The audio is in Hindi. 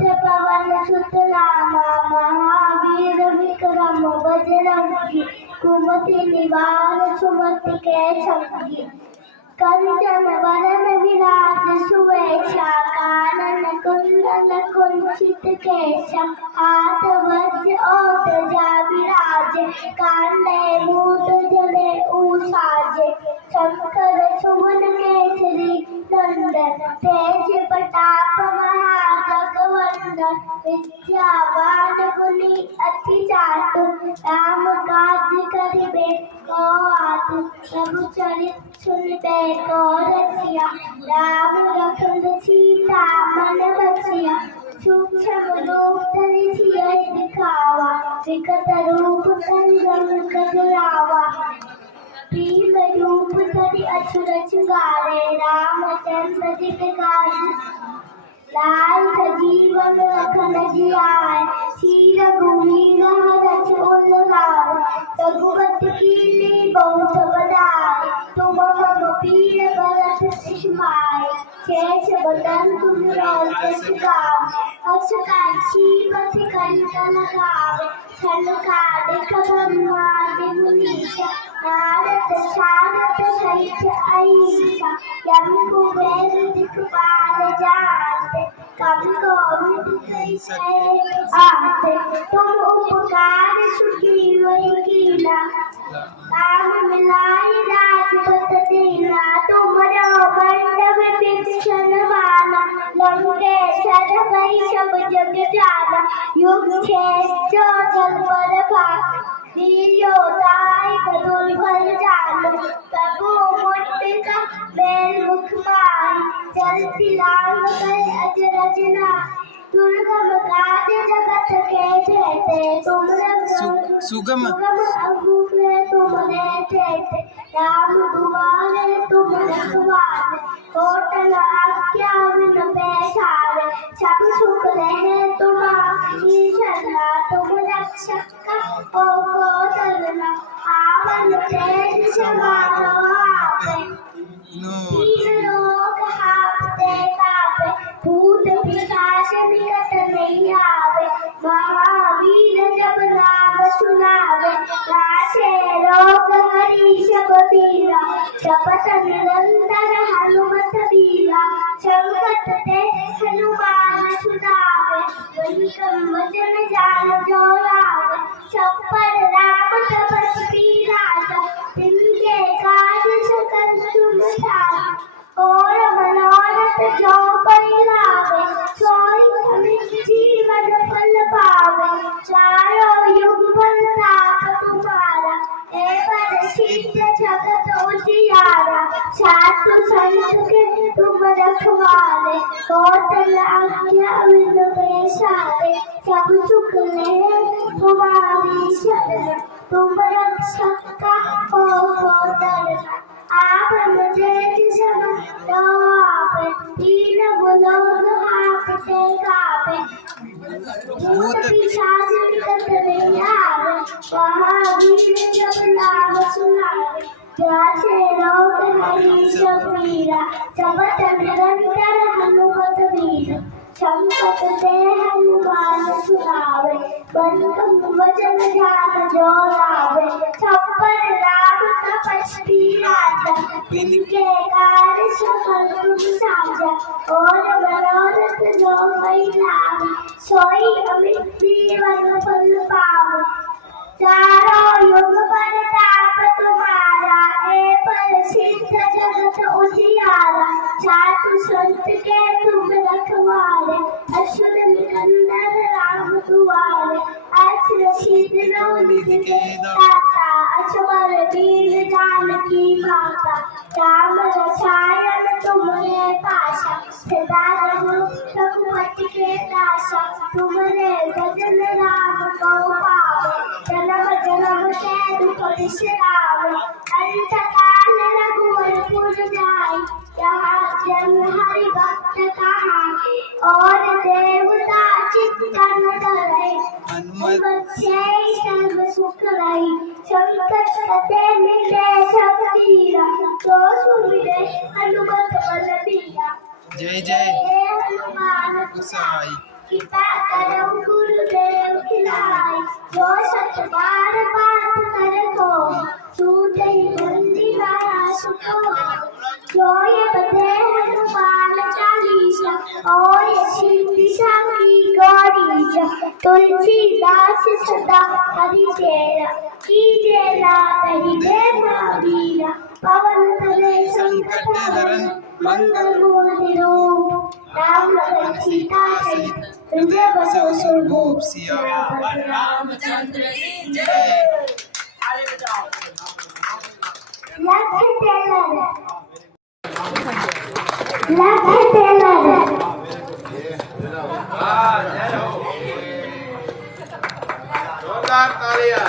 बुद्ध पवन सुत नामा महावीर विक्रम बजरंगी कुमति निवार सुमति के संगी कंचन वरन विराज सुवेशा कानन कुंडल कुंचित केशा हाथ वज्र और ध्वजा विराजे कांधे मूठ जने ऊसाजे शंकर सुमन केसरी नंदन तेज प्रताप महाजगवंदन विद्यावान गुणी अति चातुर राम काज करिबे को आतुर प्रभु चरित सुनिबे को रसिया राम लखन सीता मन बसिया सूक्ष्म रूप धरि सिय दिखावा विकट रूप धरि रंग कजरावा भीम रूप धरि असुर चुगारे रामचंद्र जी के काज लाल सजीवन लखन जियाए शीर गुणी रच उल्लाय रघुपति कीनी बहुत बड़ाई तुम मम पीर भरत सिमाय शेष बदन तुम रोज गावे हर्ष कांची पति कंठ लगावे छलकारे ब्रह्मादि मुनीसा नारद शारद सहित अहिसा यम कुबेर दिक्पाल जाते कवि कोविद आते तुम उपकार सुखी वही कीना राम मिलाई राजपत दीना तुमरो मंडप विभीषण माना लंकेश्वर भई सब जग जाना युग क्षेत्र जल पर भाग दियो दाई कदुल भर जानो प्रभु मुट्टिका बेल मुख मारी चलती लांग गए अजरज नारी दुर्गम काज जगत के जेते तुम सुगम अगुरे तुमने जेते राम दुआरे तुम रखवारे होटल आज्ञा बिन पैसारे सब सुख रहे तुम्हारी शरणा तुम रक्षक का ओ डरना आवन तेज समारो आपे तीन लोग हाथते कापे भूत पिशाच निकट नहीं आवे महावीर जब नाम सुनावे नाचे रोग हरि सब पीरा जपत निरंतर हनुमत बीरा संकट ते हनुमान छुड़ावे वही वचन जान जो लावे सब पर राम तपस्वी राजा तिनके काज सकल तुम साजा और मनोरथ जो कोई लावे सोई जीवन फल पावे चारों युग फल ताप तुम्हारा ए पर सिद्ध जगत उजियारा साधु संत के तुम रखवाले होटल आज्ञा बिन पैसारे सब सुख ले तुम्हारी शरण तुम रक्षक का हो डरना आप मुझे समझो आपे तीन लोग हाथते कापे भूत पिशाच निकट नहीं आवे महावीर जब नाम सुनावे जैसे रोग हरि सब पीरा जपत निरंतर हनुमत बीरा संकट ते हनुमान छुड़ावे बंधन वचन ध्यान जो लावे छप्पर राम तपस्वी राजा तिनके कार्य सफल तुम साजा और मनोरथ जो कोई लावे सोई अमित जीवन फल पावे चारों युग पर ताप तुम्हारा ए पर सिद्ध जगत उजियारा साधु संत के तुम रखवाले असुर निकंदन राम दुआरे असुर सिद्धो निधि के दाता अजबर वीर जानकी माता राम रसायन तुम्हारे पासा सदा रघुपति के दासा तुम्हारे भजन राम को पावे जन्म जन्म के दुख बिसरावे अंत काल रघुवर जाई यहाँ जन्म हरि भक्त कहा और देवता चित्तन करे हनुमत से सर्व सुख रही संकट कटे मिले सब पीरा तो सुमिरे हनुमत बल बीरा जय जय हनुमान गोसाई। कृपा करो गुरुदेव खिलाए, जो सत बार बात कर को, छूटे ही बंदी वाला सुखो, जो ये बधे हनुमान चालीसा, और ये सीता की गौरीशा, तुलसीदास सदा हरि चेरा, कीजे रात हृदय महावीरा, पवन तले संकट हरण मंगल मूर्ति रूप, राम लखन सीता सहित हृदय बसो सुरभूप, सियावर रामचंद्र की जय। लक्ष्य टेलर जोरदार तालियां।